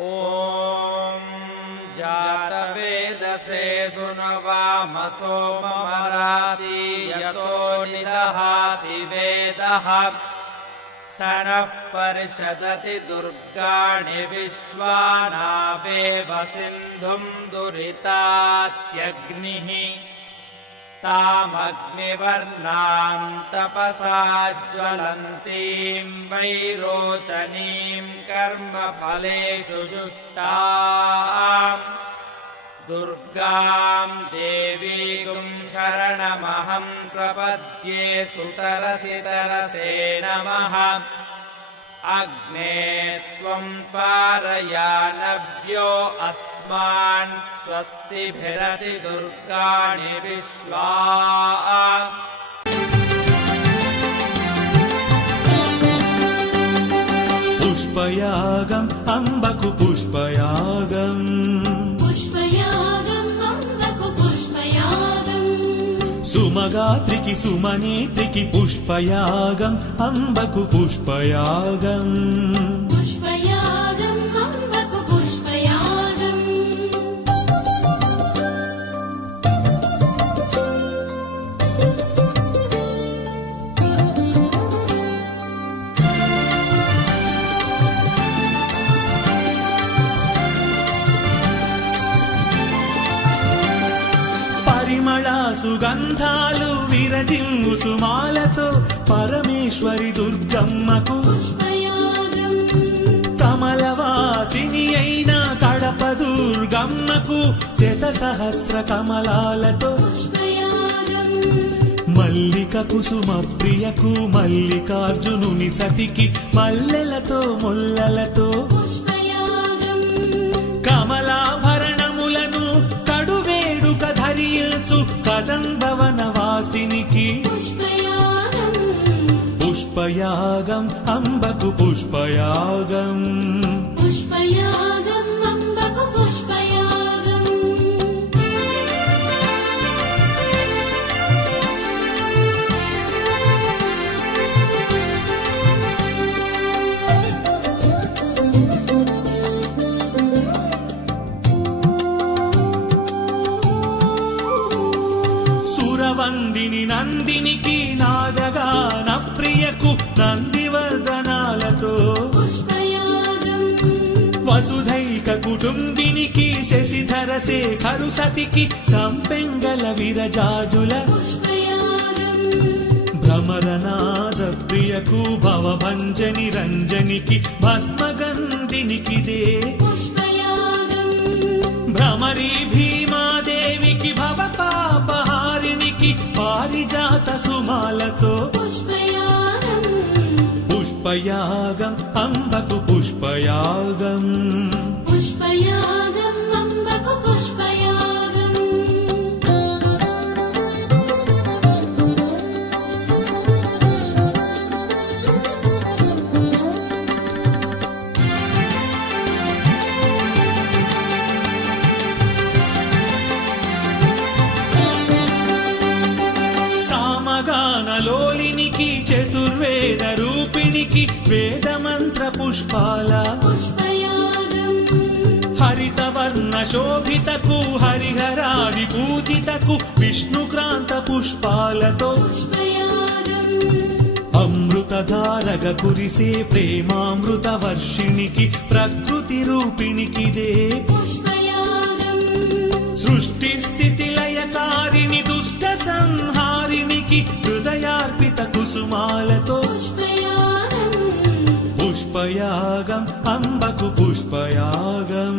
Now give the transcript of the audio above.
ॐ जातवेदसे सुनवामसो ममराति यतो निदहाति वेदः स नः परिषदति दुर्गाणि विश्वानावेव सिन्धुं दुरितात्यग्निः तामग्निवर्णां तपसा ज्वलन्तीं वैरोचनीं कर्मफलेषु जुष्टाम् दुर्गां देवीं शरणमहं प्रपद्ये सुतरसि तरसे नमः। अग्ने त्वं पारयानव्यो अस्मान् स्वस्तिभिरति दुर्गाणि विश्वा। पुष्पयागम् अम्बकु पुष्पयागम् सुमगात्रिकी सुमनेत्रिकी पुष्पयागम् अम्बकु पुष्पयागम् సుగంధాలు విరజిమ్ము సుమాలతో పరమేశ్వరి దుర్గమ్మకు కమలవాసిని అయిన కడప దుర్గమ్మకు శత సహస్ర కమలాలతో మల్లిక కుసుమ ప్రియకు మల్లికార్జునుని సతికి మల్లెలతో ముల్లలతో కమలాభరణములను కడువేడుక ధరించు కదంబవనవాసినికి పుష్పయాగం అంబకు పుష్పయాగం వందిని నందినికి నాదగాన ప్రియకు నందివర్ధనాలతో వసుధైక కుటుంబినికి శశిధర శేఖరు సతికి సంపెంగల విరజాజుల భ్రమరనాద ప్రియకు భవభంజని రంజనికి భస్మగంధినికిదే భ్రమరీ భీమాదేవికి భవపాపహారిణికి పారిజాత సుమాలతో పుష్పయాగం అంబకు పుష్పయాగం లోలినికి చతుర్వేద రూపిణికి వేదమంత్ర పుష్పాల హరితవర్ణ శోభితకు హరిహరాది పూజితకు విష్ణుక్రాంత పుష్పాలతో అమృతధారగ కురిసే ప్రేమామృత వర్షిణికి ప్రకృతి రూపిణికిదే సృష్టి స్థితి లయకారిణి దుష్ట సంహారిణికి హృదయార్పిత కుసుమాలతో పుష్పయాగం అంబకు పుష్పయాగం